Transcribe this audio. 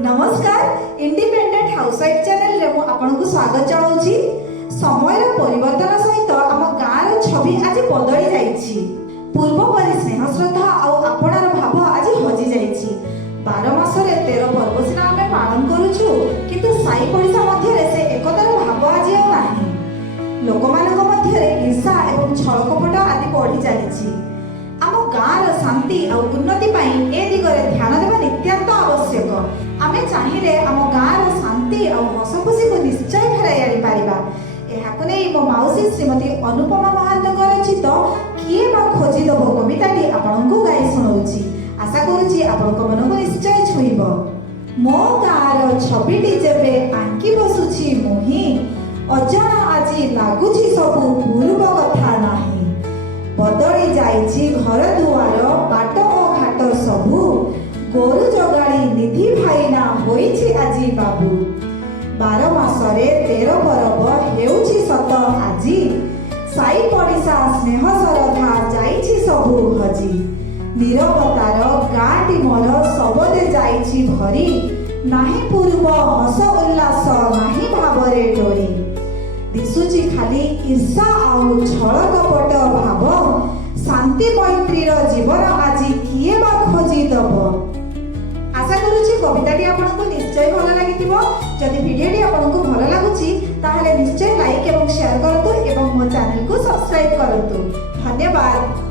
नमस्कार independent housewife channel रे मु आपनको स्वागत जणाउछि। समय परिवर्तन सहित आम गाँव छवि आज बदली जाइछि। पूर्व परि स्नेह श्रद्धा और आपणार भाव आज हजि जाइछि। 12 मासरे 13 पर्व सिना आमे पालन करूछु, किंतु साई पड़िसा मध्यरे से एकतार भाव आज नाही। लोकमानक मध्यरे हिंसा एवं छल कपट आदि बढ़ी चलिछि। आम गाँव शांति और उन्नति पाई ए दिगरे ध्यान देवा नित्यांत आवश्यक। आमे चाहिए आम गाँव शांति और हसखुशी को निश्चय फेराई आनी पारिबा। एहाकु नै मो माउसी श्रीमती अनुपमा महांतकर रचित किए बा खोजी दबो कविताटी आपनकु गाई सुनाउछि। आशा करूछि आपनक मनकु निश्चय छुइबो। मो गाँव छबिटी जेबे आंकी बसुछि मोहि, अजणा आजि लागुछि सबु पूर्व कथा नाही। बदली जाइछि घर दुआर बाट ओ घाट सबु, गोरु जगाड़ी निधि भाईना होइछि आजि बाबू। 12 मासरे 13 पर्व हेउछि सत आजि, साई पड़िसा स्नेह श्रद्धा जाइछि सबु हजि। निरवतार गाँटी मोर सबदे जाइछि भरी, नाही पूर्व हस उल्लास नाही भावरे डोरी। दिसुची खाली ईर्षा और छल कपट भाव, शांति मैत्रीर जीवन आज किए बा खोजी दब। आशा करूची कविताटी आपनको निश्चय भल लागिथिबो। जदि भिडियोटी आपनको भल लागुची ताहले निश्चय लाइक एवं शेयर करतु एवं मो चैनल को सब्सक्राइब करतु। धन्यवाद।